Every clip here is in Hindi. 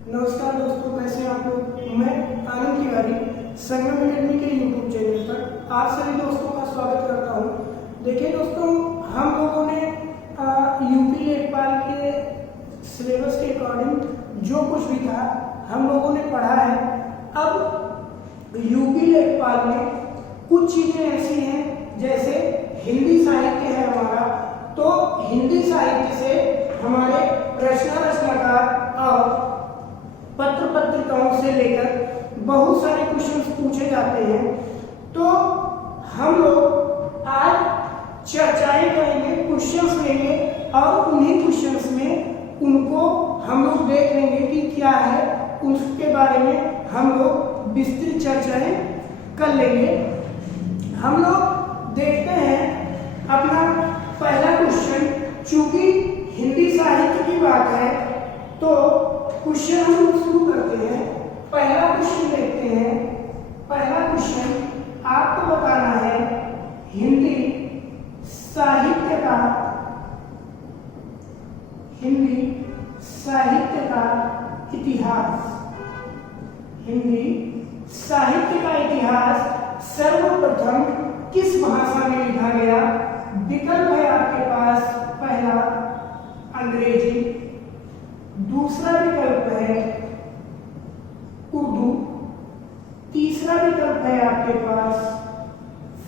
नमस्कार दोस्तों, कैसे हैं आप लोग। मैं आनंद तिवारी संगम अकेडमी के यूट्यूब चैनल पर आप सभी दोस्तों का स्वागत करता हूं। देखिए दोस्तों, हम लोगों ने यूपी लेखपाल के सिलेबस के अकॉर्डिंग जो कुछ भी था हम लोगों ने पढ़ा है। अब यूपी लेखपाल में कुछ चीज़ें ऐसी हैं, जैसे हिंदी साहित्य है हमारा, तो हिंदी साहित्य से हमारे रचना रचनाकार और पत्र पत्रिकाओं से लेकर बहुत सारे क्वेश्चंस पूछे जाते हैं। तो हम लोग आज चर्चाएं करेंगे, क्वेश्चंस लेंगे और उन्हीं क्वेश्चंस में उनको हम लोग देख लेंगे कि क्या है, उसके बारे में हम लोग विस्तृत चर्चाएं कर लेंगे। हम लोग देखते हैं अपना पहला क्वेश्चन। चूंकि हिंदी साहित्य की बात है तो क्वेश्चन हम लोग शुरू करते हैं। पहला क्वेश्चन देखते हैं। पहला क्वेश्चन आपको बताना है हिंदी साहित्य का इतिहास। हिंदी साहित्य का इतिहास सर्वप्रथम किस भाषा में लिखा गया? विकल्प है आपके पास, पहला अंग्रेजी, दूसरा विकल्प है उर्दू, तीसरा विकल्प है आपके पास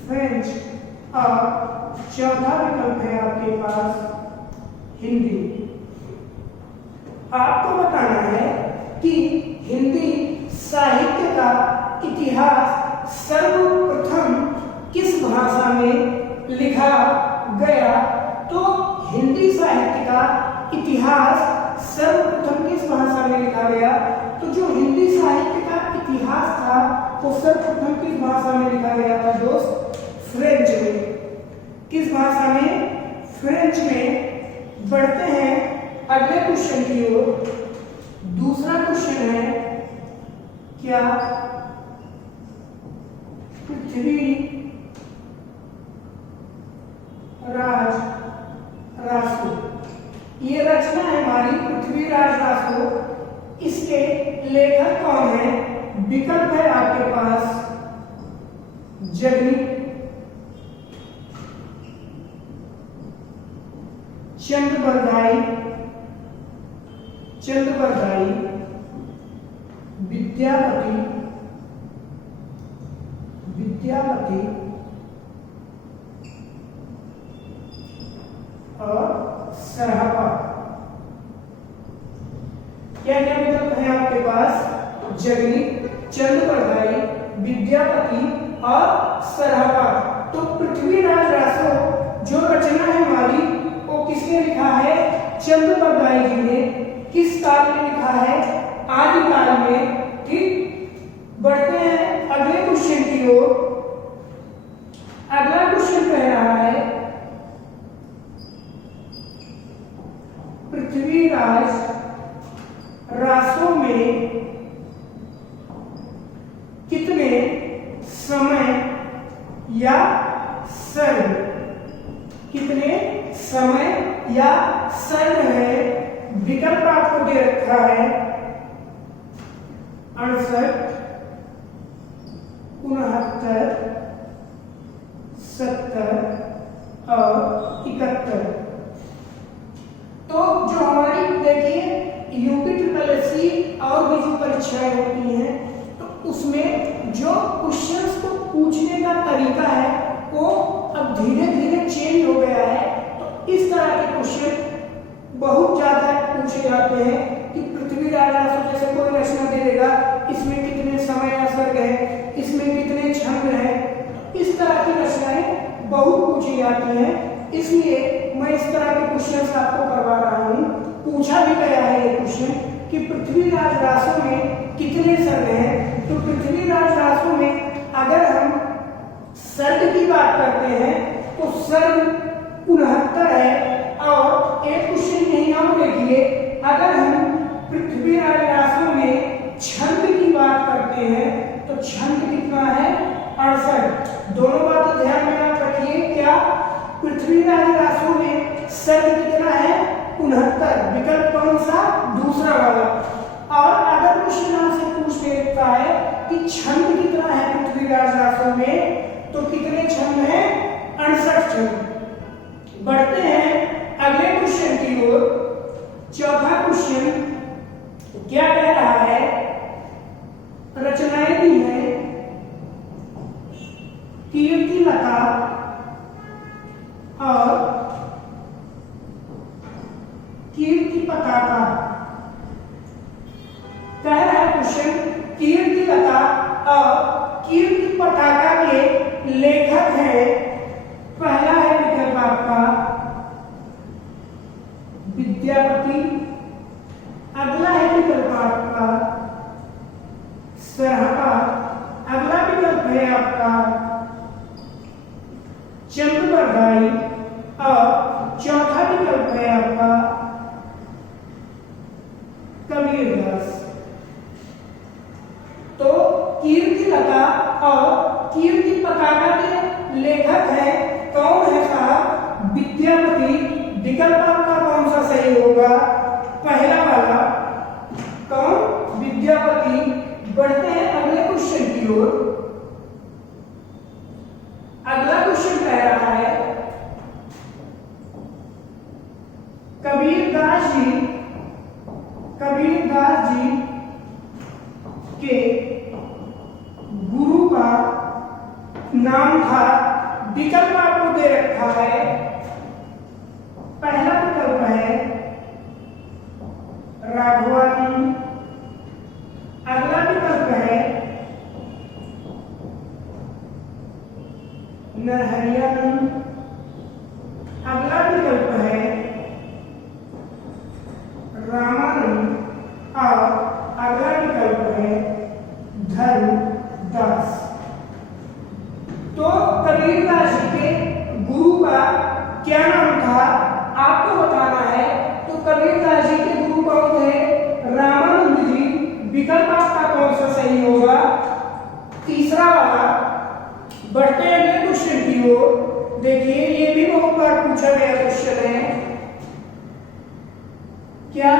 फ्रेंच और चौथा विकल्प है आपके पास हिंदी। आपको बताना है कि हिंदी साहित्य का इतिहास सर्वप्रथम किस भाषा में लिखा गया। तो हिंदी साहित्य का इतिहास सर्वप्रथम किस भाषा में लिखा गया? तो जो हिंदी साहित्य का इतिहास था वो सर्वप्रथम किस भाषा में लिखा गया था दोस्त? फ्रेंच में। किस भाषा में? फ्रेंच में। बढ़ते हैं अगले क्वेश्चन की ओर। दूसरा क्वेश्चन है, क्या पृथ्वी राज रासो, ये रचना है हमारी पृथ्वीराज रासो, इसके लेखक कौन है? विकल्प है आपके पास जगनी, चंद्रबरदाई, विद्यापति और सरहपा। क्या क्या विकल्प है आपके पास? जगनी, चंद्रबरदाई, विद्यापति और सरहपा। तो पृथ्वीराज रासो जो रचना है हमारी वो किसने लिखा है? चंद्रबरदाई जी ने। किस काल में लिखा है? आदिकाल में। ठीक, बढ़ते हैं अगले क्वेश्चन की ओर। अगला क्वेश्चन कह रहा है पृथ्वीराज रासो में कितने समय या सर्ग, कितने समय या सर्ग है? विकल्प आपको दे रखा है 68, 69, 70 और 71। तो जो हमारी देखिए यूपी ट्रिपल और भी जो परीक्षाएं होती हैं तो उसमें जो क्वेश्चंस को पूछने का तरीका है वो अब धीरे धीरे चेंज हो गया है। तो इस तरह के क्वेश्चन बहुत ज्यादा पूछे जाते हैं कि पृथ्वीराज रासो जैसे कोई रचना दे देगा, इसमें कितने समय या सर्ग है, इसमें कितने छंद है। इस तरह की रचनाएं बहुत पूछी जाती हैं, इसलिए मैं इस तरह के क्वेश्चंस आपको करवा रहा हूँ। पूछा भी गया है ये क्वेश्चन कि पृथ्वीराज रासो में कितने सर्ग हैं। तो पृथ्वीराज रासो में अगर हम सर्ग की बात करते हैं तो सर्ग 69 है। और एक क्वेश्चन यही हम देखिए, अगर हम पृथ्वीराज रासो में छंद की बात करते हैं तो छंद कितना है? 68। दोनों बातें ध्यान में आप रखिए। क्या पृथ्वीराज रासो में सर्ग कितना है? 69। विकल्प कौन सा? दूसरा वाला। और छंद कितना है पृथ्वीराज रासो में, तो कितने छंद हैं? 68 छंद। बढ़ते हैं अगले क्वेश्चन की ओर। चौथा क्वेश्चन क्या कह रहा है? रचनाएं दी है कीर्तिलता और कीर्ति पताका। कह रहा है क्वेश्चन, कीर्तिलता और कीर्ति पताका के लेखक हैं, पहला है विकल्प आपका विद्यापति, अगला है विकल्प आपका सरहपा, अगला विकल्प है आपका चंद्रबरदाई और चौथा विकल्प है आपका कबीरदास। तो कीर्तिलता और कीर्ति पताका के लेखक हैं कौन है साहब? विद्यापति। विकल्प आपका कौन सा सही होगा? पहला वाला। कौन? विद्यापति। बढ़ते हैं अगले क्वेश्चन की ओर। अगला क्वेश्चन कह रहा है कबीरदास जी के गुरु का नाम था। विकल्प आपको दे रखा है, पहला विकल्प है राघवानंद, अगला विकल्प है नरहरियानंद, अगला विकल्प है रामानंद और अगला विकल्प है धर्मदास। तो कबीरदास जी के गुरु का क्या नाम था आपको बताना है। तो कबीरदास जी के गुरु कौन थे? रामानंद जी। विकल्प आपका कौन सा सही होगा? तीसरा वाला। बढ़ते हैं अगले क्वेश्चन की ओर। देखिए ये भी बहुत बार पूछा गया क्वेश्चन है क्या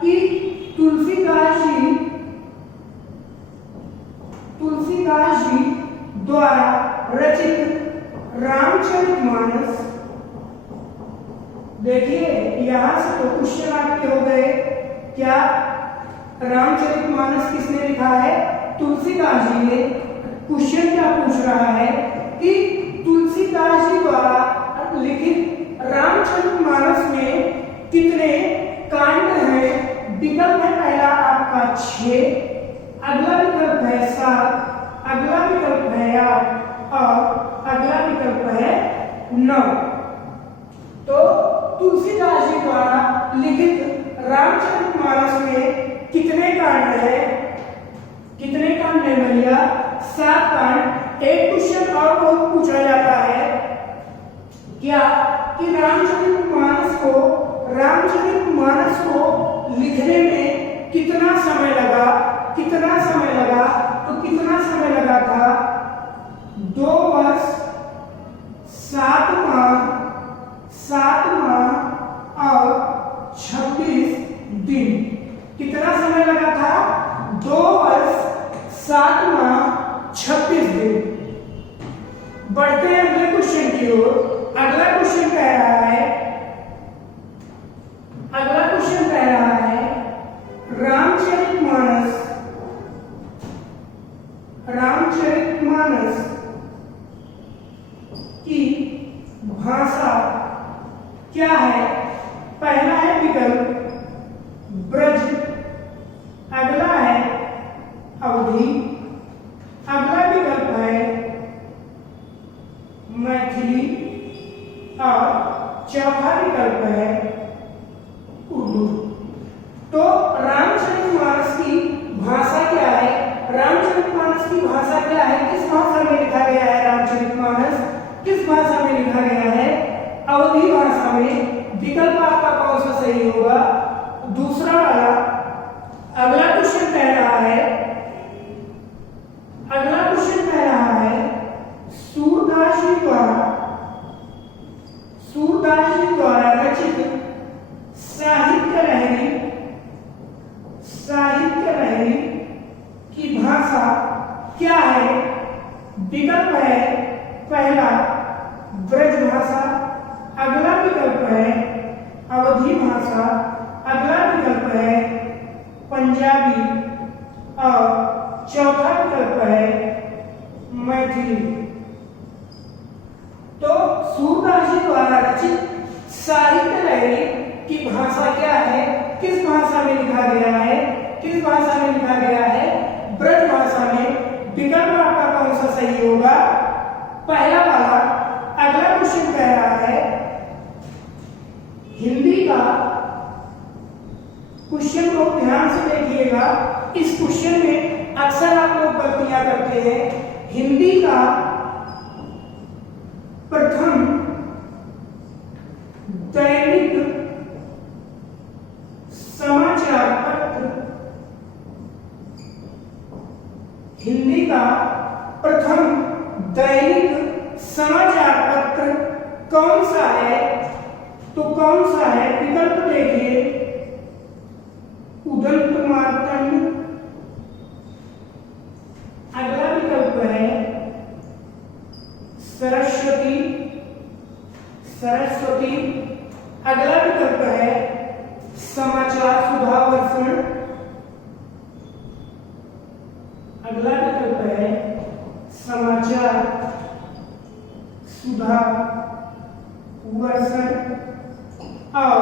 कि तुलसीदास जी द्वारा रचित रामचरितमानस। देखिए यहां से तो क्वेश्चन आपके हो गए, क्या रामचरितमानस किसने लिखा है? तुलसीदास जी ने। क्वेश्चन क्या पूछ रहा है कि तुलसीदास जी द्वारा लिखित रामचरितमानस में कितने कांड हैं? विकल्प है पहला आपका 6, अगला विकल्प है 7, अगला विकल्प है 8 और अगला विकल्प है 9। तो तुलसीदास जी द्वारा लिखित रामचरितमानस में कितने कांड हैं? कितने कांड हैं भैया? 7 कांड। एक क्वेश्चन और बहुत पूछा जाता है क्या कि रामचरितमानस को लिखने में कितना समय लगा? कितना समय लगा? तो कितना समय लगा था? 2 वर्ष 7 माह और 26 दिन। कितना समय लगा था? 2 वर्ष 7 माह 26 दिन। बढ़ते हैं अगले क्वेश्चन की ओर। अगला क्वेश्चन कह रहा है रामचरितमानस की भाषा क्या है? पहला है विकल्प ब्रज, अगला है अवधी, अगला विकल्प है मैथिली और चौथा विकल्प है उर्दू। तो रामचरितमानस की भाषा क्या है? रामचरितमानस की भाषा क्या है? किस भाषा में क्या है? विकल्प है पहला ब्रज भाषा, अगला विकल्प है अवधी भाषा, अगला विकल्प है पंजाबी और चौथा विकल्प है मैथिली। तो सूरदास जी द्वारा रचित साहित्य लहरी की भाषा क्या है? किस भाषा में लिखा गया है? किस भाषा में लिखा गया है? ब्रज भाषा में। विकल्प आपका कौन सा सही होगा? पहला वाला। अगला क्वेश्चन कह रहा है हिंदी का, क्वेश्चन को ध्यान से देखिएगा, इस क्वेश्चन में अक्सर आप लोग गलतियां करते हैं। हिंदी का प्रथम दैनिक समाचार पत्र, हिंदी का प्रथम दैनिक समाचार पत्र कौन सा है? तो कौन सा है? विकल्प देखिए, उदंत मार्तंड, अगला विकल्प है सरस्वती, अगला विकल्प है समाचार सुधा वर्षण, अगला विकल्प है समाचार सुधा वर्षण और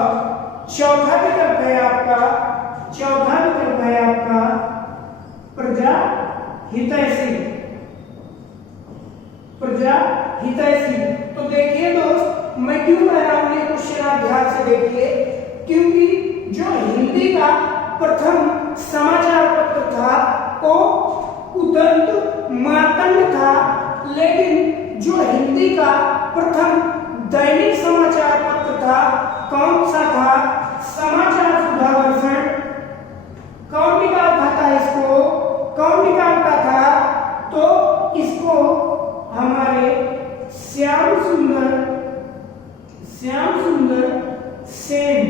चौथा विकल्प है आपका प्रजा हितैषी। तो देखिए दोस्त, मैं क्यों कह रहा हूं ये क्वेश्चन आप ध्यान से देखिए, क्योंकि जो हिंदी का प्रथम समाचार पत्र था वो उदंत मार्तंड था, लेकिन जो हिंदी का प्रथम दैनिक समाचार पत्र था कौन सा था? समाचार सुधा वर्षण। कौन निकालता था इसको? कौन निकालता था? तो इसको हमारे श्याम सुंदर सेन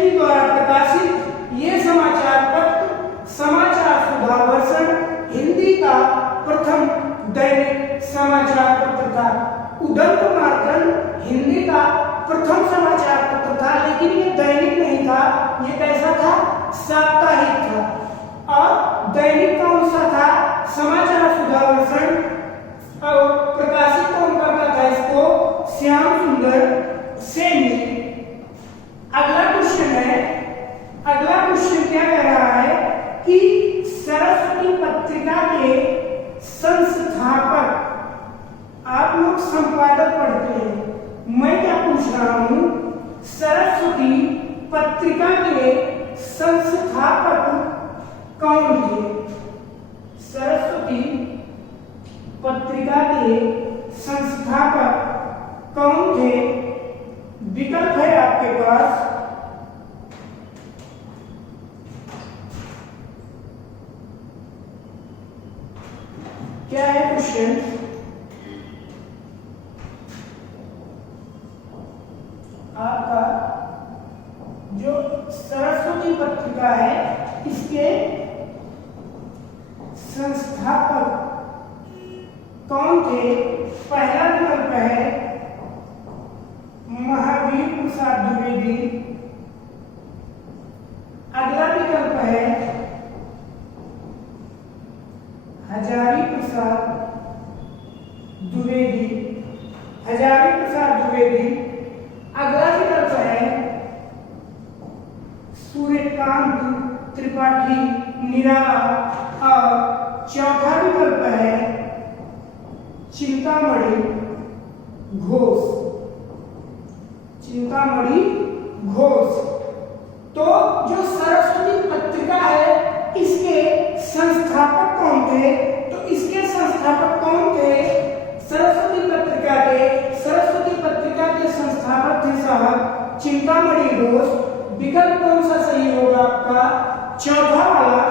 जी द्वारा प्रकाशित ये समाचार पत्र समाचार सुधा वर्षण हिंदी का प्रथम दैनिक समाचार पत्र था। उदंत मार्तंड हिंदी का प्रथम समाचार पत्र था, लेकिन ये दैनिक नहीं था, ये कैसा था? साप्ताहिक था। और दैनिक कौन सा था? समाचार सुधा वर्षण। और प्रकाशित कौन करता था इसको? श्याम सुंदर सेन जी। अगला क्वेश्चन क्या कह रहा है कि सरस्वती पत्रिका के संस्थापक, आप लोग संपादक पढ़ते हैं, मैं क्या पूछ रहा हूं, सरस्वती पत्रिका के संस्थापक कौन थे? सरस्वती पत्रिका के संस्थापक कौन थे? विकल्प है आपके पास क्या है क्वेश्चन? आपका जो सरस्वती पत्रिका है इसके संस्थापक कौन थे? पहला विकल्प है महावीर प्रसाद द्विवेदी, अगला विकल्प है हजारी प्रसाद द्विवेदी, अगला विकल्प है सूर्यकांत त्रिपाठी निराला और चौथा विकल्प है चिंतामणि घोष। तो जो सरस्वती पत्रिका है इसके संस्थापक कौन थे? तो इसके संस्थापक कौन थे? सरस्वती पत्रिका के संस्थापक थे साहब चिंतामणि घोष। विकल्प कौन सा सही होगा आपका? चौथा वाला।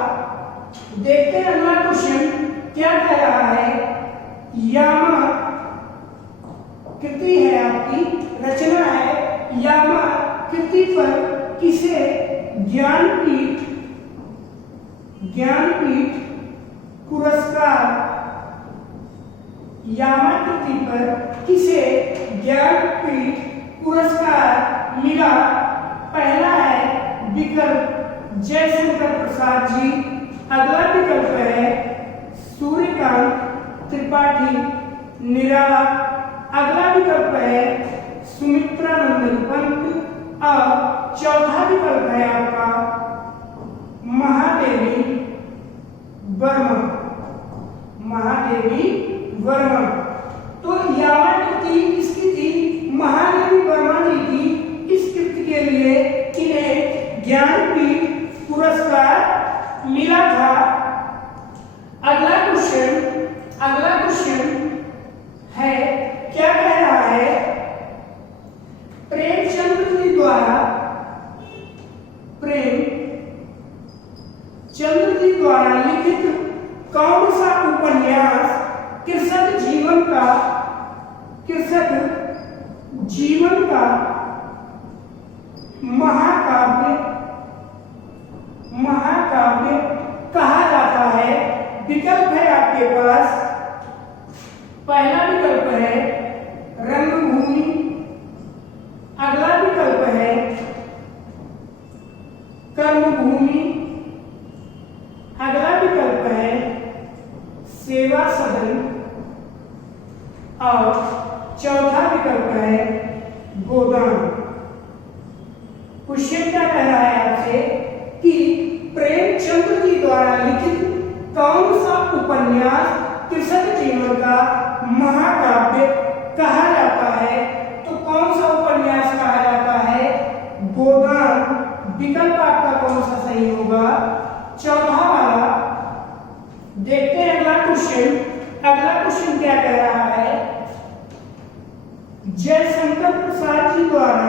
देखते हैं अगला क्वेश्चन क्या कह रहा है। यामा कृति है आपकी, रचना है, यामा कृति पर किसे ज्ञानपीठ पुरस्कार यामाकृति पर किसे ज्ञानपीठ पुरस्कार मिला? पहला है विकल्प जयशंकर प्रसाद जी, अगला विकल्प है सूर्यकांत त्रिपाठी निराला, अगला विकल्प है सुमित्रा नंदन पंत और चौथा विकल्प है आपका महादेवी वर्मा। महादेवी वर्मा। तो यामाकृति किसकी थी? महादेवी वर्मा जी की। इस कृति के लिए इन्हें ज्ञानपीठ पुरस्कार मिला था। अगला क्वेश्चन है, क्या कह रहा है? प्रेमचंद्र जी द्वारा लिखित कौन सा उपन्यास कृषक जीवन का महाकाव्य कहा जाता है? विकल्प है आपके पास। पहला विकल्प है रंगभूमि, अगला विकल्प है कर्मभूमि, अगला विकल्प है सेवा सदन और चौथा विकल्प है गोदान। क्वेश्चन क्या कह रहा है आपसे कि प्रेमचंद्र जी द्वारा लिखित कौन सा उपन्यास कृषक जीवन का महाकाव्य कहा जाता है? तो कौन सा उपन्यास कहा जाता है? गोदान। विकल्प आपका कौन सा सही होगा? चौथा वाला। देखते हैं अगला क्वेश्चन क्या कह रहा है? जयशंकर प्रसाद जी द्वारा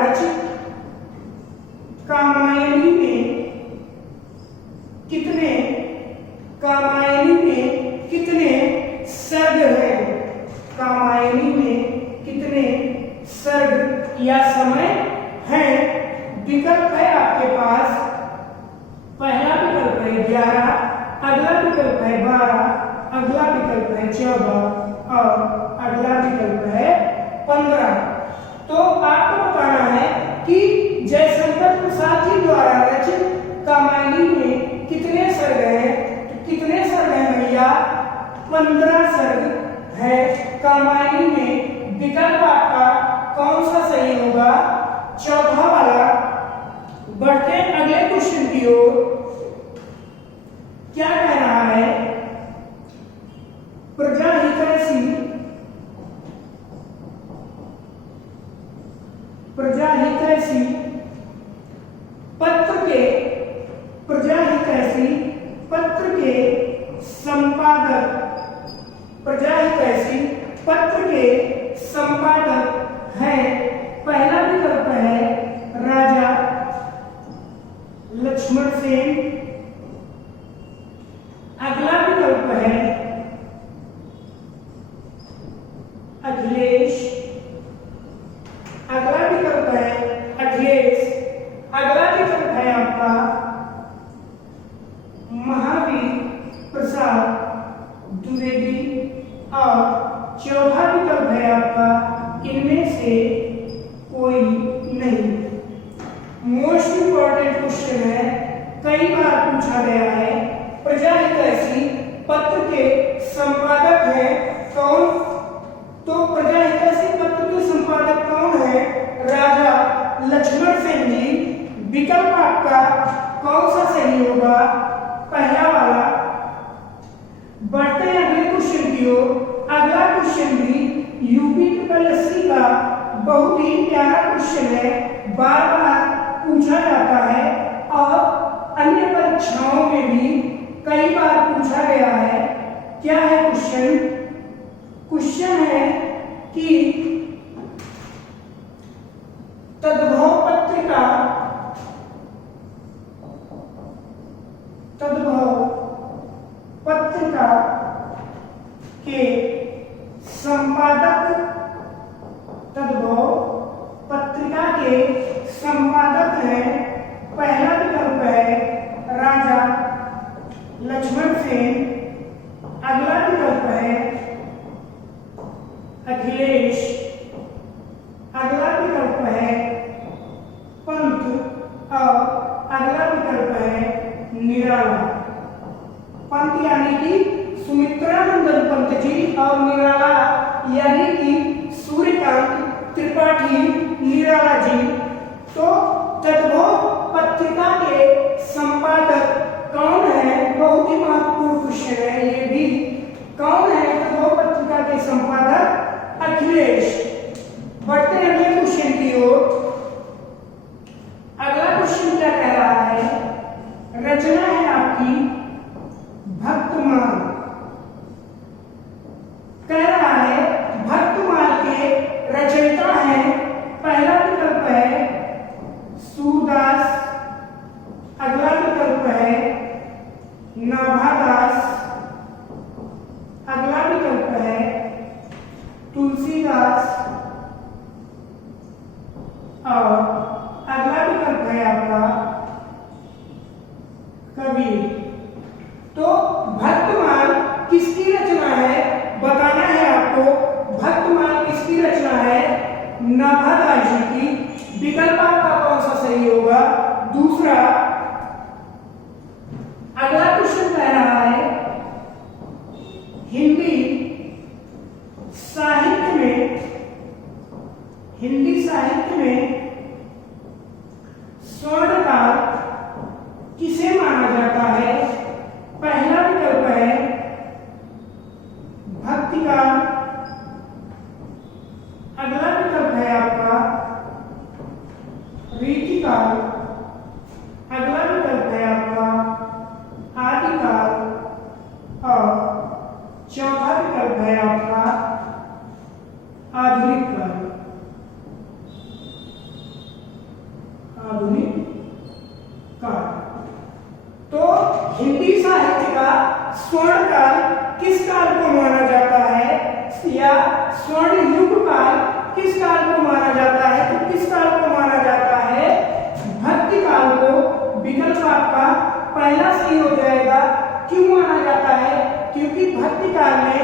रचित कामायनी में कितने सर्ग हैं? कामायनी में कितने सर्ग या समय हैं? विकल्प है आपके पास। पहला विकल्प है 11, अगला विकल्प है 12, अगला विकल्प है 14 और अगला विकल्प है 15। तो आपको बताना है कि जयशंकर प्रसाद जी द्वारा रचित कामायनी में कितने सर्ग हैं? तो कितने सर्ग हैं भैया? 15 सर्ग है कामायनी में। विकल्प आपका कौन सा सही होगा? चौथा वाला। बढ़ते हैं अगले क्वेश्चन की ओर। क्या कह रहा है? प्रजाहितैषी पत्र के संपादक हैं? पहला विकल्प है राजा लक्ष्मण सेन, अगला विकल्प है अखिलेश, अगला विकल्प है अखिलेश, अगला विकल्प है आपका महावीर प्रसाद द्विवेदी और चौथा विकल्प है आपका इनमें से कोई नहीं। मोस्ट इंपॉर्टेंट क्वेश्चन है, कई बार पूछा गया है। प्रजाहितैषी पत्र के संपादक हैं कौन? तो प्रजाहितैषी पत्र के संपादक कौन है? राजा लक्ष्मण सेन जी। विकल्प आपका कौन सा सही होगा? पहला वाला। बढ़ते हैं अगले क्वेश्चन की ओर। अगला क्वेश्चन भी यूपी ट्रिपल का बहुत ही प्यारा क्वेश्चन है, बार बार पूछा जाता है और अन्य परीक्षाओं में भी कई बार पूछा गया है। क्या है क्वेश्चन? क्वेश्चन है कि तद्भव पत्रिका के संपादक तद्भव पत्रिका के संपादक हैं। निराला जी। तो तद्भव पत्रिका के संपादक कौन है? बहुत ही महत्वपूर्ण क्वेश्चन है ये भी। कौन है तद्भव पत्रिका के संपादक? अखिलेश। बढ़ते हैं अगले क्वेश्चन की ओर। अगला क्वेश्चन क्या कह रहा है? रचना है आपकी भक्तमाल। कह रहा है भक्तमाल के रचयिता हैं, पहला विकल्प है सूरदास, अगला विकल्प है नाभादास, अगला विकल्प है तुलसीदास और अगला विकल्प है आपका कबीर। तो भक्तमाल किसकी रचना है? बताना है आपको। भक्तमाल किसकी रचना है? नाभादास जी की। विकल्प आपका कौन सा सही होगा? दूसरा। अगला क्वेश्चन कह रहा है हिंदी साहित्य में स्वर्णकाल किसे माना जाता है? पहला विकल्प है भक्तिकाल, अगला विकल्प है आपका रीतिकाल, अगला विकल्प है आपका आदिकाल और चौथा विकल्प है आपका आधुनिक काल। आधुनिक काल। तो हिंदी साहित्य का स्वर्ण काल किस काल को माना जाता है, या स्वर्ण युग काल किस काल को माना जाता है? तो किस काल को माना जाता है? भक्ति काल को। विकल्प आपका पहला सही हो जाएगा। क्यों माना जाता है? क्योंकि भक्ति काल में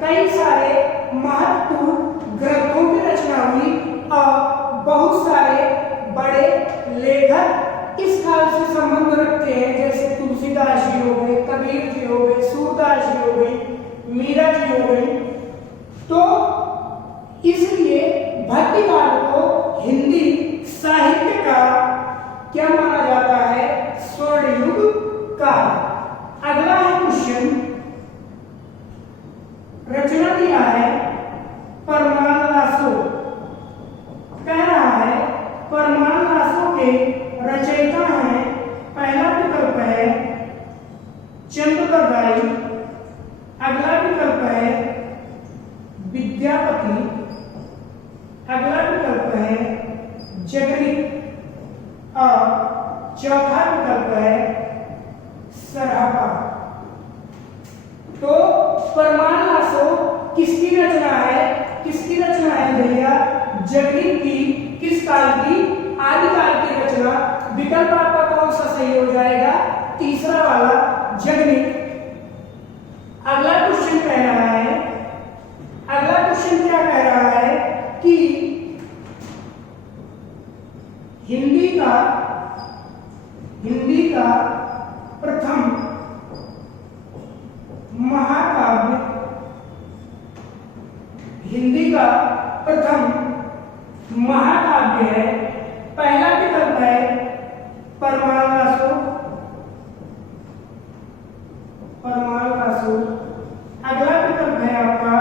कई सारे महत्वपूर्ण ग्रंथों की रचना हुई और बहुत सारे बड़े लेखक इस काल से संबंध रखते हैं, जैसे तुलसीदास जी हो गए, कबीर जी हो गए, सूरदास जी हो गई, मीरा जी हो गई। तो इसलिए भक्ति काल को हिंदी साहित्य का क्या माना जाता है? स्वर्ण युग काल। अगला है क्वेश्चन। रचना दिया है परमाल लासो। कह रहा है परमाल लासो के रचयिता हैं, पहला विकल्प है चंद्रदाई, अगला विकल्प है विद्यापति, अगला विकल्प है जगनीक और चौथा विकल्प है सराहा। तो परमाल लासो किसकी रचना है? किसकी रचना है भैया? जगनीक की। किस काल की? आदिकाल की रचना। विकल्प आपका कौन सा सही हो जाएगा? तीसरा वाला जगनीक। अगला क्वेश्चन कह रहा है, अगला क्वेश्चन क्या कह रहा है कि हिंदी का प्रथम महाकाव्य, हिंदी का प्रथम महाकाव्य है। पहला विकल्प है परमाल लासो, अगला विकल्प है आपका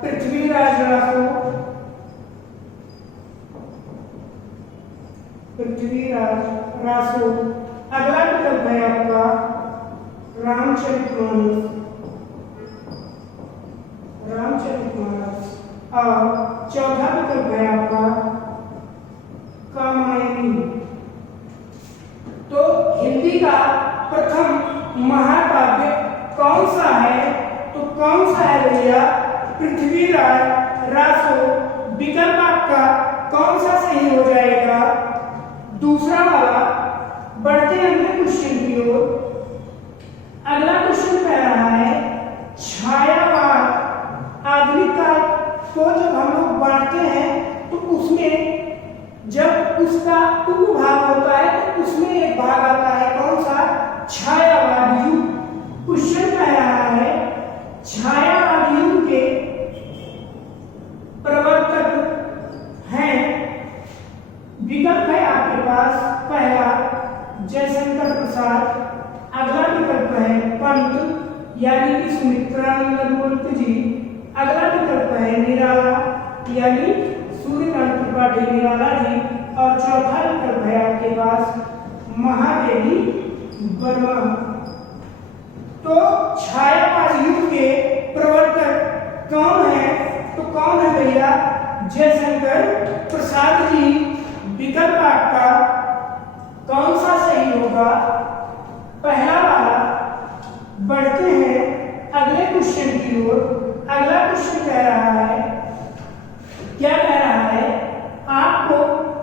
पृथ्वीराज रासो, अगला विकल्प है आपका रामचरितमानस और चौथा विकल्प है आपका कामायनी। तो हिंदी का प्रथम महाकाव्य कौन सा है? तो कौन सा है भैया? पृथ्वीराज रासो। विकल्प आपका कौन सा सही हो जाएगा? दूसरा वाला। बढ़ते हैं अगले क्वेश्चन की ओर। अगला क्वेश्चन कह रहा है छायावाद। आधुनिक काल को जब हम लोग बांटते हैं तो उसमें जब उसका उपभाग होता है तो उसमें एक भाग आता है, कौन सा? छायावाद युग। क्वेश्चन कह रहा है छायावाद युग के प्रवर्तक विकल्प है आपके पास पहला जयशंकर प्रसाद, अगला विकल्प है पंत यानी कि सुमित्रानंद पंत जी, अगला विकल्प है निराला यानी सूर्यकांत त्रिपाठी निराला जी, और चौथा विकल्प है आपके पास महादेवी वर्मा। तो छायावाद युग के प्रवर्तक कौन है? तो कौन है भैया? जयशंकर प्रसाद जी। विकल्प आपका कौन सा सही होगा? पहला वाला। बढ़ते हैं अगले क्वेश्चन की ओर। अगला क्वेश्चन कह रहा है, क्या कह रहा है? आपको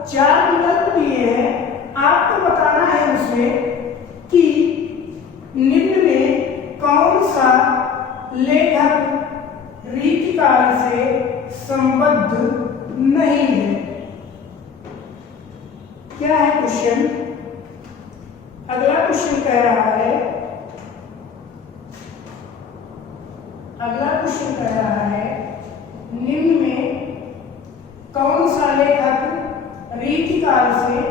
4 विकल्प दिए हैं, आपको बताना है उसमें कि निम्न में कौन सा लेखक रीतिकाल से संबद्ध नहीं है। क्या है क्वेश्चन? अगला क्वेश्चन कह रहा है, अगला क्वेश्चन कह रहा है निम्न में कौन सा लेखक रीतिकाल से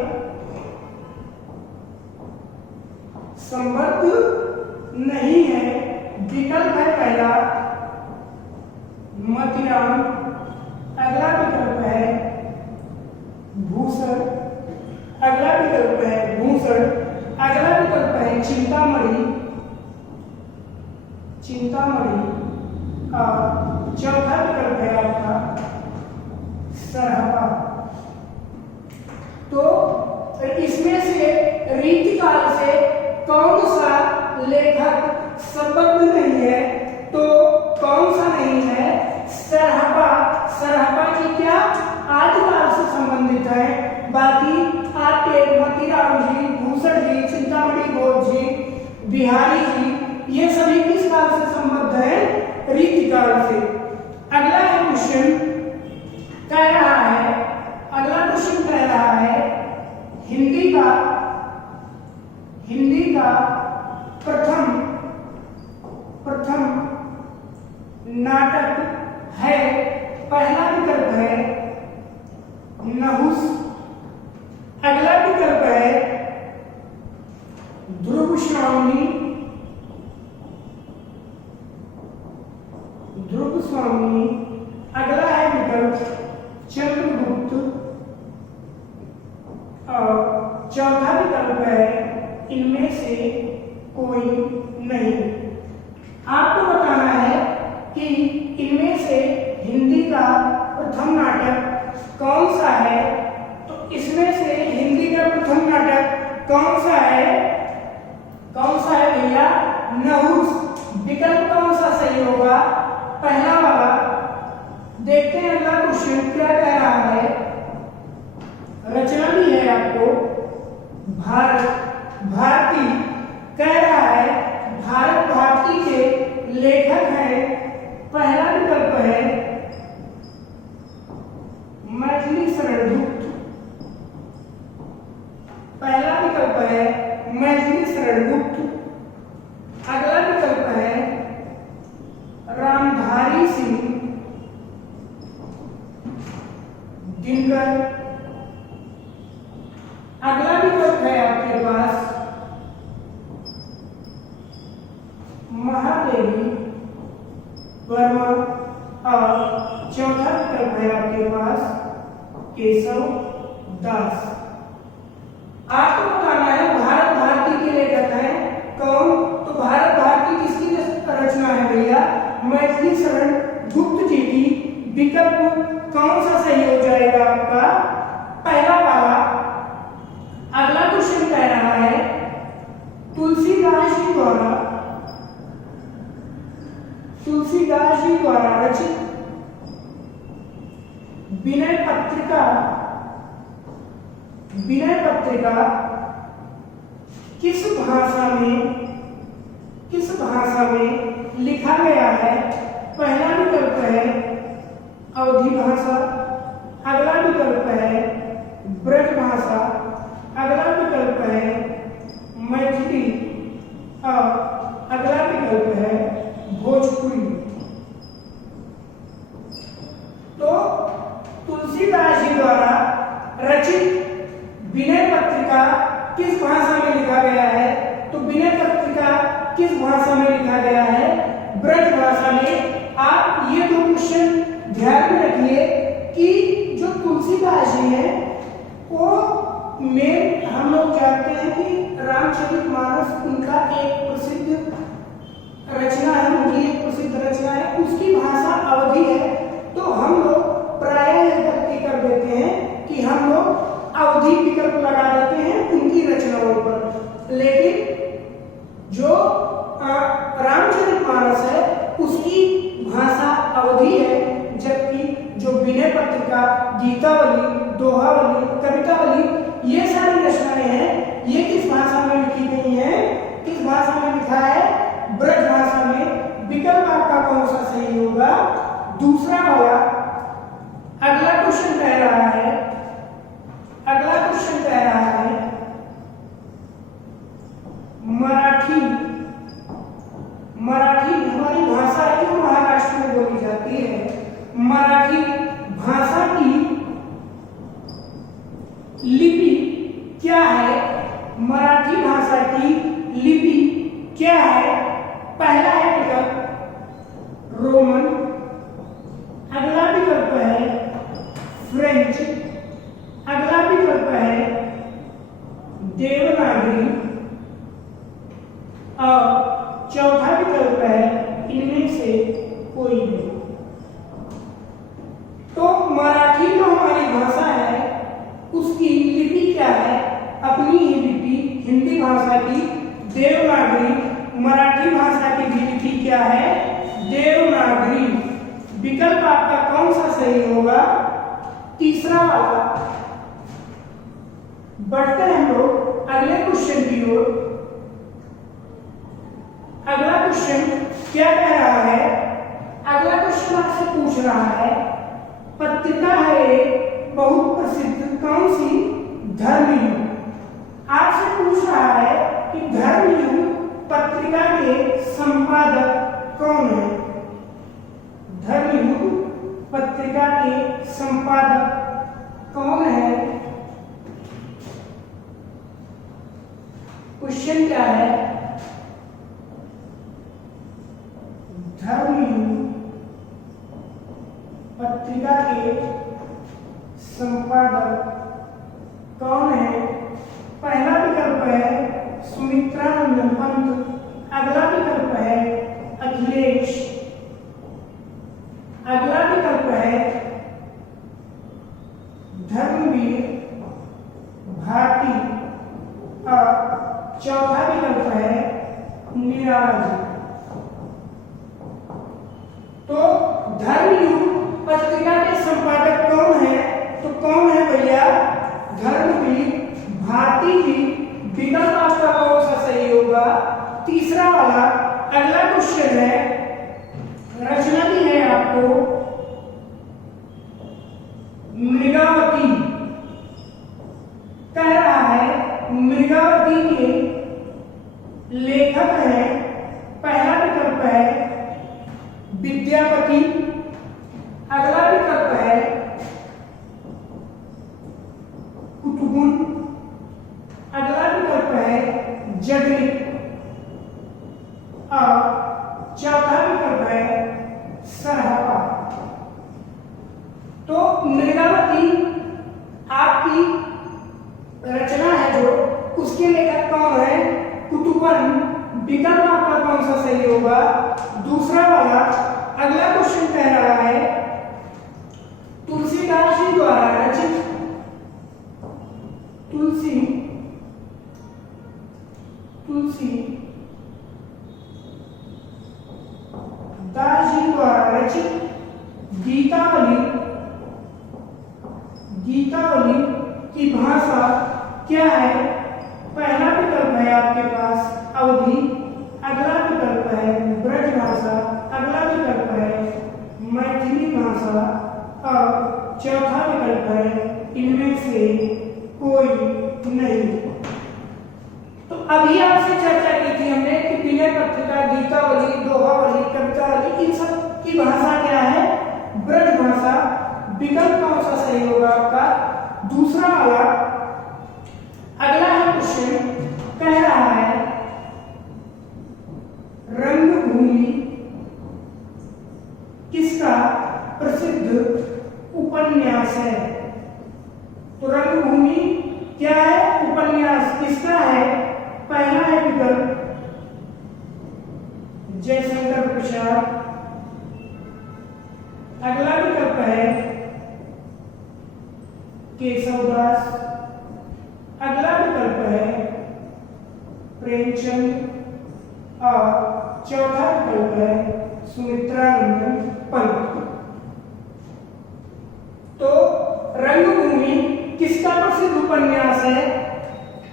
संबद्ध नहीं है। विकल्प है पहला मतिराम, अगला विकल्प है भूषण, अगला विकल्प है भूषण, अगला विकल्प है चिंतामणि, चिंतामणि, और चौथा विकल्प है आपका सरहपा। तो इसमें से रीतिकाल से कौन सा लेखक संबद्ध नहीं है? तो कौन सा नहीं है? सरहपा। सरहपा जी क्या आदिकाल से संबंधित है, बाकी आपके मतीराम जी, भूषण जी, चिंतामणि घोष जी, बिहारी जी, ये सभी किस काल से संबद्ध है? रीतिकाल से। अगला है क्वेश्चन कह रहा है, अगला क्वेश्चन कह रहा है हिंदी का प्रथम नाटक है। पहला विकल्प है नहुस, अगला विकल्प है ध्रुव स्वामी, अगला है विकल्प चंद्रगुप्त, और चौथा विकल्प है इनमें से कोई नहीं। आपको बताना है कि इनमें से हिंदी का प्रथम नाटक कौन सा है। तो इसमें से हिंदी का प्रथम नाटक कौन सा है? कौन सा है भैया? नहुस। विकल्प कौन सा सही होगा? पहला वाला। देखते हैं अगला क्वेश्चन क्या कह रहा है। रचना भी है आपको भारती, कह रहा है भारत भारती के लेखक है। पहला विकल्प है मैथिली शरण गुप्त, पहला विकल्प है मैथिली शरण गुप्त, अगला विकल्प है रामधारी सिंह दिनकर, अगला विकल्प है आपके पास महादेवी वर्मा, और चौथा विकल्प है आपके पास केशव दास। आपको बताना है भारत भारती के लेखक हैं कौन। तो भारत भारती किसकी रचना है भैया? मैथिली शरण गुप्त जी की। विकल्प कौन सा सही हो जाएगा आपका? पहला वाला। अगला क्वेश्चन कह रहा है तुलसीदास जी द्वारा रचित विनय पत्रिका किस भाषा में लिखा गया है? पहला विकल्प है अवधी भाषा, अगला विकल्प है ब्रज भाषा, अगला विकल्प है मैथिली, और अगला विकल्प है भोजपुरी। तो तुलसीदास जी द्वारा रचित विनय पत्रिका किस भाषा में लिखा गया है? तो विनय पत्रिका किस भाषा में लिखा गया है? ब्रज भाषा में। आप ये दो क्वेश्चन ध्यान में रखिए कि जो तुलसीदास जी है वो मेन हम लोग जानते हैं कि रामचरितमानस उनका एक प्रसिद्ध रचना है, उनकी एक प्रसिद्ध रचना है, उसकी भाषा अवधी है। तो हम लोग प्रायः यह गलती कर देते हैं कि हम लोग अवधी विकल्प लगा देते हैं उनकी रचनाओं पर, लेकिन जो रामचरितमानस है उसकी भाषा अवधी है, जबकि जो विनय पत्रिका, गीतावली, दोहावली, कवितावली ये सारी रचनाएं हैं ये किस भाषा में लिखी गई हैं? किस भाषा में लिखा है? ब्रज भाषा में। विकल्प आपका कौन सा सही होगा? दूसरा वाला। अगला क्वेश्चन कह रहा है, अगला क्वेश्चन कह रहा है मराठी। मराठी हमारी भाषा है जो महाराष्ट्र में बोली जाती है। मराठी भाषा की लिपि क्या है? मराठी भाषा की लिपि क्या है? पहला है विकल्प रोमन, अगला विकल्प है फ्रेंच, अगला विकल्प है देवनागरी और चौथा विकल्प है इनमें से कोई नहीं। तो मराठी जो हमारी भाषा है उसकी लिपि क्या है? अपनी ही लिपि हिंदी भाषा की देवनागरी। मराठी भाषा की भी लिपि क्या है? देवनागरी। विकल्प आपका कौन सा सही होगा? तीसरा वाला। बढ़ते हैं हम लोग अगले क्वेश्चन की ओर। अगला क्वेश्चन क्या कह रहा है? अगला क्वेश्चन आपसे पूछ रहा है पत्रिका है एक बहुत प्रसिद्ध कौन सी? धर्मयुग। आपसे पूछ रहा है कि धर्मयुग पत्रिका के संपादक कौन है? धर्मयुग पत्रिका के संपादक कौन है? क्वेश्चन क्या है? धर्मयुग पत्रिका के संपादक कौन है? पहला विकल्प है सुमित्रा नंदन पंत, अगला विकल्प है अखिलेश, अगला विकल्प है धर्मवीर भारती और चौथा विकल्प है नीराज। तो धर्मयुग पत्रिका के संपादक कौन है? तो कौन है भैया? धर्मवीर भारती जी। विकल्प आपका कौन सा सही होगा? तीसरा वाला। अगला क्वेश्चन है, रचना दी है आपको मृगावती। कह रहा है मृगावती के लेखक हैं। पहला विकल्प है विद्यापति, अगला विकल्प है कुतुबुन, अगला विकल्प है जगनिक और चौथा विकल्प है सरहपा। तो मृगावती आपकी रचना है जो उसके लेखक कौन है? कुतुबन। विकल्प आपका कौन सा सही होगा? दूसरा वाला। अगला क्वेश्चन कह रहा है तुलसीदास जी द्वारा रचित तुलसी दास जी द्वारा रचित गीतावली की भाषा क्या है? पहला विकल्प है आपके पास अवधी, अगला विकल्प है ब्रज भाषा, अगला विकल्प है मैथिली भाषा और चौथा विकल्प है इनमें से कोई नहीं। तो अभी आपसे चर्चा की थी हमने कि विनय पत्रिका, गीतावली, दोहावली, कवितावली इन सब की भाषा क्या है? ब्रज भाषा। विकल्प कौन सा सही होगा आपका? दूसरा वाला। कह रहा है रंगभूमि किसका प्रसिद्ध उपन्यास है? तो रंगभूमि क्या है? उपन्यास किसका है? पहला है विकल्प जयशंकर प्रसाद, अगला विकल्प है केशवदास, अगला विकल्प है प्रेमचंद और चौथा विकल्प है सुमित्रानंदन पंत। तो रंगभूमि किसका प्रसिद्ध उपन्यास है?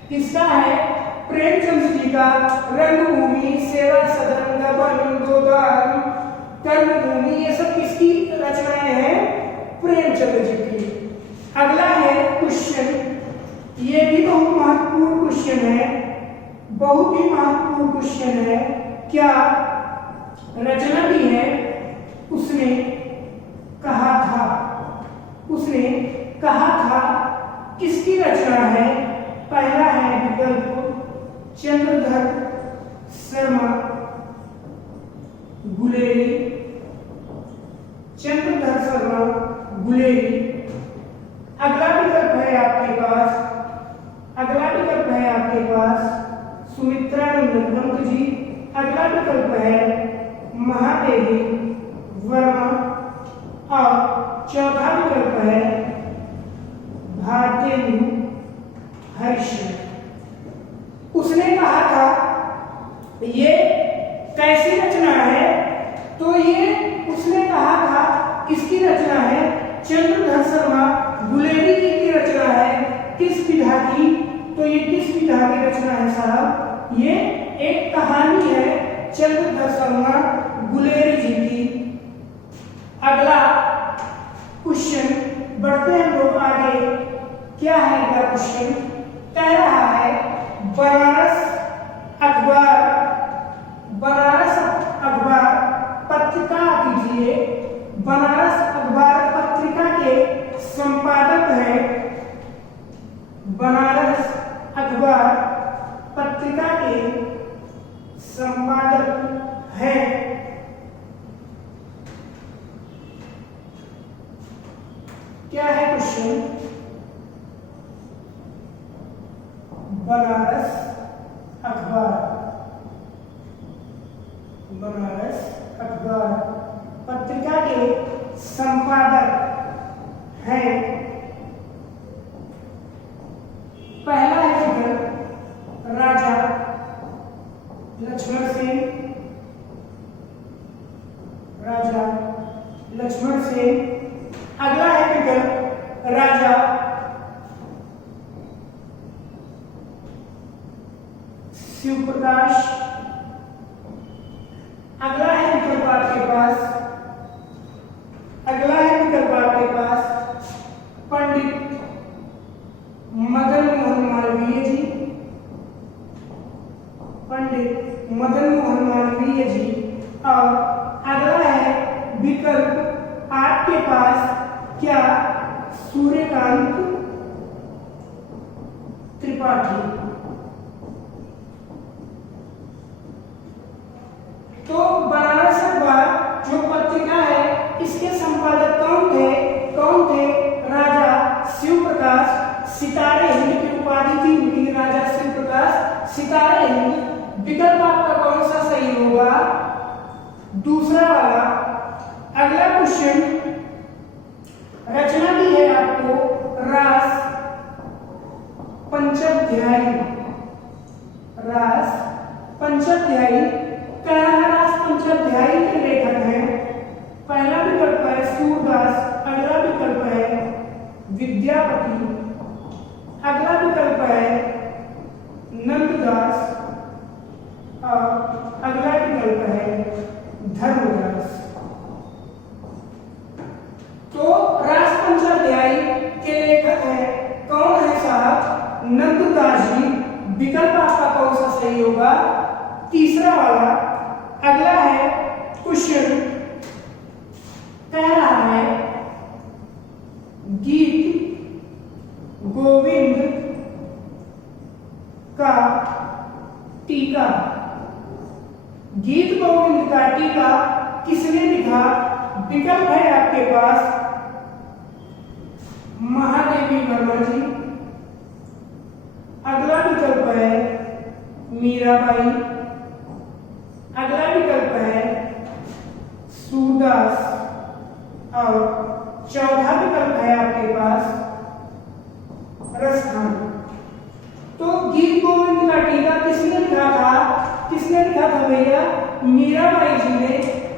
किसका है? प्रेमचंद जी का रंगभूमि, सेवा सदन, गबन, गोदान, कर्मभूमि, ये सब किसकी रचनाएं हैं? प्रेमचंद जी की। अगला है क्वेश्चन, ये भी बहुत महत्वपूर्ण क्वेश्चन है, बहुत ही महत्वपूर्ण क्वेश्चन है। क्या रचना दी है? उसने कहा था, उसने कहा था किसकी रचना है? पहला है विकल्प चंद्रधर शर्मा गुलेरी, चंद्रधर शर्मा गुलेरी। अगला विकल्प है आपके पास, अगला विकल्प है आपके पास सुमित्रानंदन पंत जी, अगला विकल्प है महादेवी वर्मा और चौथा विकल्प है भारतेंदु हरिश्चंद्र। उसने कहा था ये कैसी रचना है? तो ये उसने कहा था किसकी रचना है? चंद्रधर शर्मा गुलेरी जी की रचना है। किस विधा की? तो ये किस विधा की रचना है साहब? ये एक कहानी है चंद्रधर शर्मा गुलेरी जी की। अगला क्वेश्चन, बढ़ते हैं लोग आगे। क्या है अगला क्वेश्चन? कह रहा है बनारस अखबार, बनारस अखबार पत्रिका कीजिए, बनारस अखबार पत्रिका के संपादक है, बनारस अखबार पत्रिका के संपादक है। क्या है क्वेश्चन? बनारस अखबार, बनारस अखबार पत्रिका के संपादक हैं। पहला है विकल्प राजा लक्ष्मण सेन, राजा लक्ष्मण सेन। अगला है विकल्प राजा शिव प्रकाश। अगला है विकल्प आपके पास, अगला है विकल्प आपके पास पंडित मदन मोहन मालवीय जी, पंडित मदन मोहन मालवीय जी। और अगला है विकल्प आपके पास क्या? सूर्यकांत त्रिपाठी। तो बनारस अखबार जो पत्रिका है, इसके संपादक कौन थे? कौन थे? राजा शिव प्रकाश, सितारे हिंद की उपाधि थी उनकी, राजा शिव प्रकाश सितारे हिंद। विकल्प आपका कौन सा सही होगा? दूसरा वाला। अगला क्वेश्चन, रचना दी है आपको रास पंचाध्यायी, रास पंचाध्यायी। रास पंचाध्यायी के लेखक हैं। पहला विकल्प है सूरदास, अगला विकल्प है विद्यापति, अगला विकल्प है नंददास और अगला विकल्प है धर्मदास। तो रास पंचाध्यायी के लेखक हैं कौन है साहब? नंददास जी। विकल्प आपका कौन सा सही होगा? तीसरा वाला। अगला है क्वेश्चन, कह रहा है गीत गोविंद का विकल्प है आपके पास महादेवी वर्मा जी, अगला विकल्प है मीराबाई, अगला विकल्प है सूरदास और चौथा विकल्प है आपके पास रसखान। तो गीत गोविंद का टीका किसने लिखा था? किसने लिखा था भैया? मीराबाई जी ने।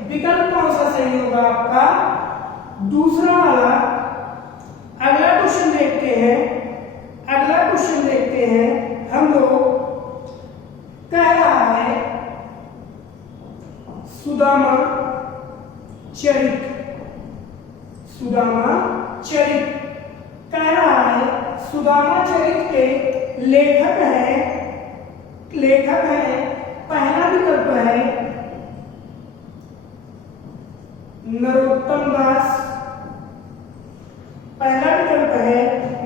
विकल्प कौन सा सही होगा आपका? दूसरा वाला। अगला क्वेश्चन देखते हैं, अगला क्वेश्चन देखते हैं हम लोग। कह रहा है सुदामा चरित, सुदामा चरित कह रहा है सुदामा चरित के लेखक है पहला विकल्प है नरोत्तम दास, पहला विकल्प है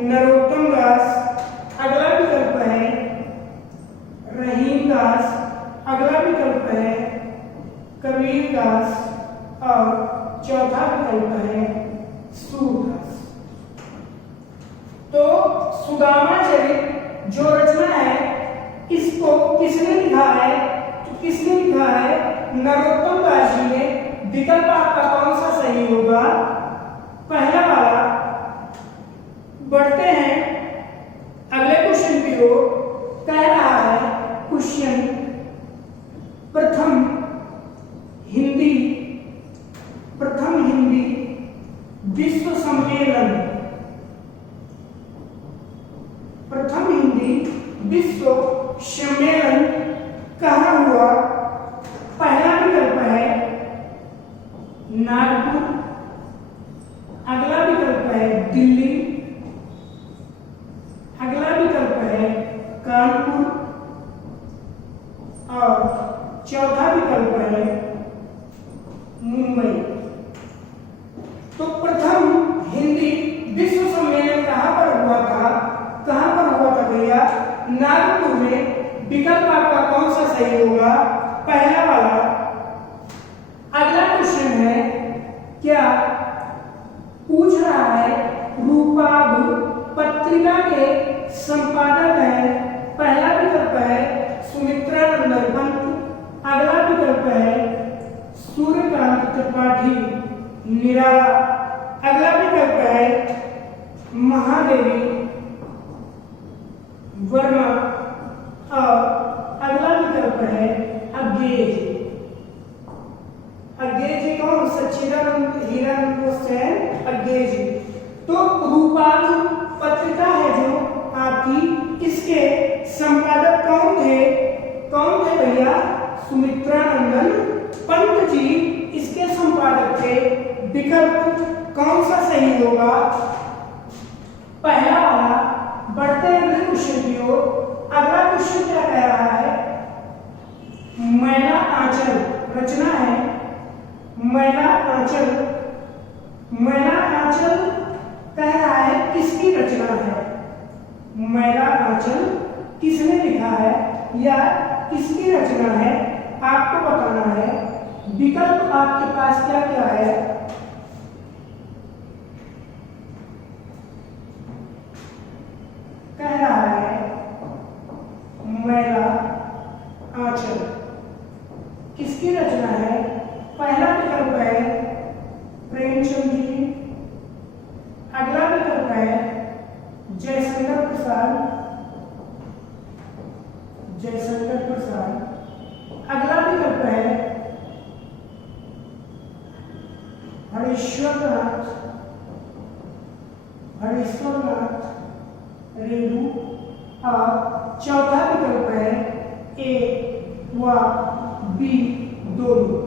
नरोत्तम दास, अगला विकल्प है रहीम दास, अगला विकल्प है कबीर दास और चौथा विकल्प है सूरदास। तो सुदामा चरित जो रचना है इसको किसने लिखा है? तो किसने लिखा है? नरोत्तम दास जी ने। विकल्प आपका कौन सा सही होगा? पहला वाला। बढ़ते हैं अगले क्वेश्चन की ओर। कह रहा है क्वेश्चन प्रथम हिंदी विश्व सम्मेलन, प्रथम हिंदी विश्व सम्मेलन कहाँ हुआ? पहला विकल्प है नागपुर, अगला विकल्प है दिल्ली, अगला विकल्प है कानपुर और चौथा विकल्प है मुंबई। तो प्रथम हिंदी विश्व सम्मेलन कहाँ पर हुआ था? कहाँ पर हुआ था भैया? नागपुर में। विकल्प आपका कौन सा सही होगा? पहला वाला। अगला क्वेश्चन है क्या पूछ रहा है रूपाधु पत्रिका के संपादक है? पहला विकल्प है सुमित्रा नंदन पंत, अगला विकल्प है सूर्यकांत त्रिपाठी निराला, अगला विकल्प है महादेवी वर्मा और अगला विकल्प है अज्ञेय। अज्ञेय जी कौन? सच्चिदानंद हीरानंद सेन अज्ञेय जी। तो रूपाधु पत्रिका है जो आपकी, इसके संपादक कौन थे? कौन थे भैया? सुमित्रा नंदन पंत जी इसके संपादक थे। विकल्प कौन सा सही होगा? पहला वाला। बढ़ते हैं अगले क्वेश्चन की ओर। अगला क्वेश्चन क्या कह रहा है? मैला आंचल रचना है, मैला आंचल। मैला आंचल कह रहा है किसकी रचना है? मैला आंचल किसने लिखा है या किसकी रचना है? आपको बताना है। विकल्प आपके पास क्या क्या है? कह रहा है मैला आंचल किसकी रचना है? पहला विकल्प है प्रेमचंद जी, अगला विकल्प है जयशंकर प्रसाद, अगला विकल्प है हरीश्वरनाथ रेणु और चौथा विकल्प है ए व बी दोनों।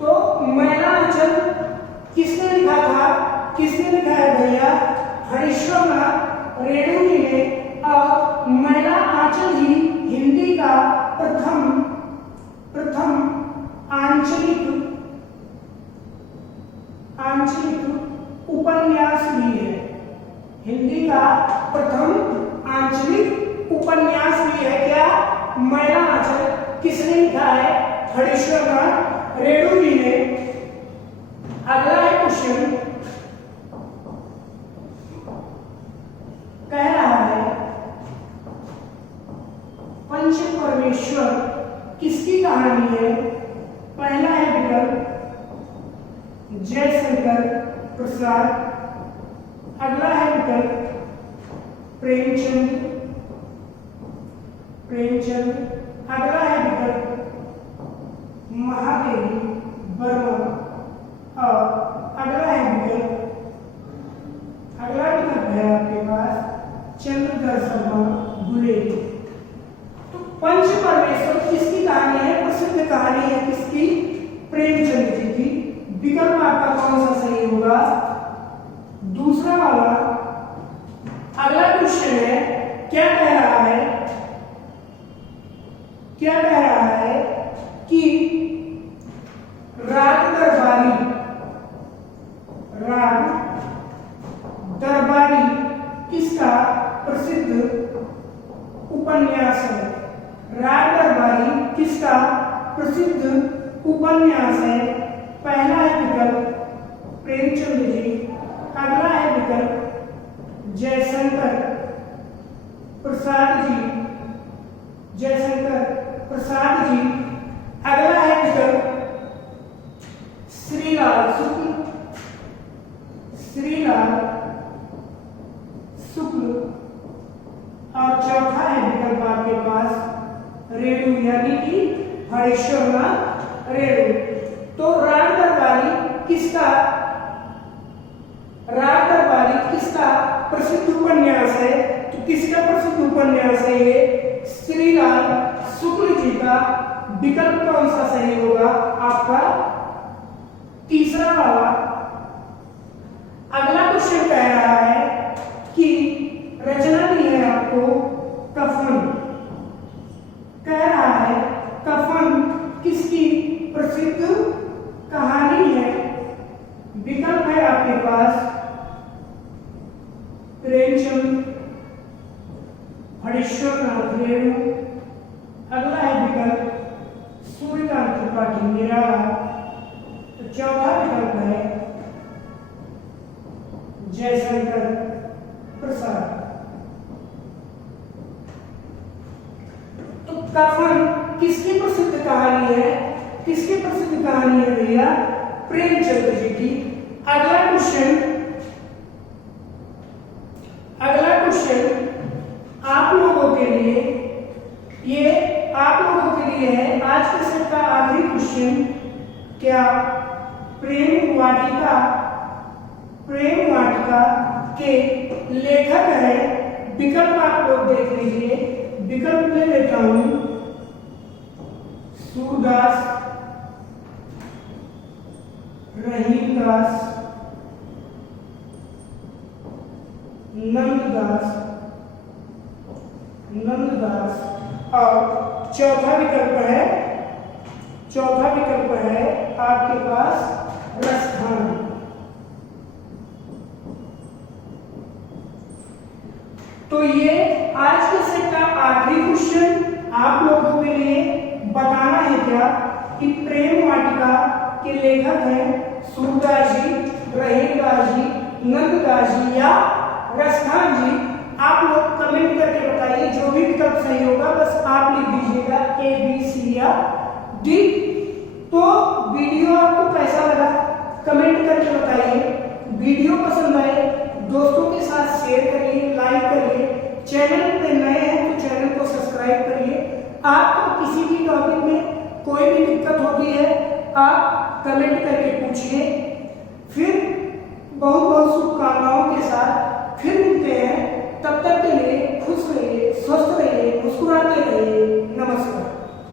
तो मैला आंचल किसने लिखा था? किसने लिखा है भैया? हरीश्वरनाथ रेणु जी ने। और मैला आंचल ही हिंदी का प्रथम आंचलिक उपन्यास भी है। हिंदी का प्रथम आंचलिक उपन्यास भी है क्या? मैला आंचल। किसने लिखा है? हरीश्वरनाथ रेणु जी ने अगला है क्वेश्चन, कह रहा है पंच परमेश्वर किसकी कहानी है? पहला है विकल्प जयशंकर प्रसाद, अगला है विकल्प प्रेमचंद, अगला है विकल्प महादेवी वर्मा और अगला विकल्प है आपके पास चंद्रधर शर्मा गुलेरी। तो पंच परमेश्वर किसकी कहानी है? प्रसिद्ध कहानी है किसकी? प्रेमचंद जी की। विकल्प आपका कौन सा सही होगा? दूसरा वाला। अगला क्वेश्चन है, क्या कह रहा है कि राग दरबारी किसका प्रसिद्ध उपन्यास है? राग दरबारी किसका प्रसिद्ध उपन्यास है? पहला है विकल्प प्रेमचंद जी, अगला है विकल्प जयशंकर प्रसाद जी, अगला है विकल्प श्रीलाल शुक्ल और चौथा है विकल्प आपके पास रेणु यानी कि हरीश्वरनाथ रेणु। तो राग दरबारी किसका प्रसिद्ध उपन्यास है? तो किसका प्रसिद्ध उपन्यास है ये? श्रीलाल शुक्ल जी का। विकल्प कौन सा सही होगा आपका? तीसरा वाला। अगला क्वेश्चन कह रहा है कि रचना दी है आपको कफन, कह रहा है कफन किसकी प्रसिद्ध कहानी है? विकल्प है आपके पास प्रेमचंद, हरीश्वरनाथ रेणु, अगला है विकल्प सूर्यकांत त्रिपाठी निराला, तो चौथा विकल्प है जयशंकर प्रसाद। तो कफन किसकी प्रसिद्ध कहानी है? भैया प्रेमचंद जी की। अगला क्वेश्चन आप लोगों के लिए है आज के सेट का आखिरी क्वेश्चन। क्या प्रेम वाटिका के लेखक है? विकल्प आप लोग देख लीजिए, विकल्प ले लेता हूं। सूरदास, रहीमदास, नंददास और चौथा विकल्प है आपके पास रसधान। तो ये आज के सेट का आखिरी क्वेश्चन आप लोगों के लिए बताना है क्या कि प्रेम वाटिका के लेखक हैं सूरदास जी, रहीमदास जी, नंददास जी या रसधान जी। आप लोग कमेंट करके बताइए, जो भी विकल्प सही होगा बस आप लिख दीजिएगा ए बी सी या डी। तो वीडियो आपको कैसा लगा कमेंट करके बताइए। वीडियो पसंद आए दोस्तों के साथ शेयर करिए, लाइक करिए। चैनल पे नए हैं तो चैनल को सब्सक्राइब करिए। आपको किसी भी टॉपिक में कोई भी दिक्कत होती है आप कमेंट करके पूछिए। फिर बहुत बहुत शुभकामनाओं के साथ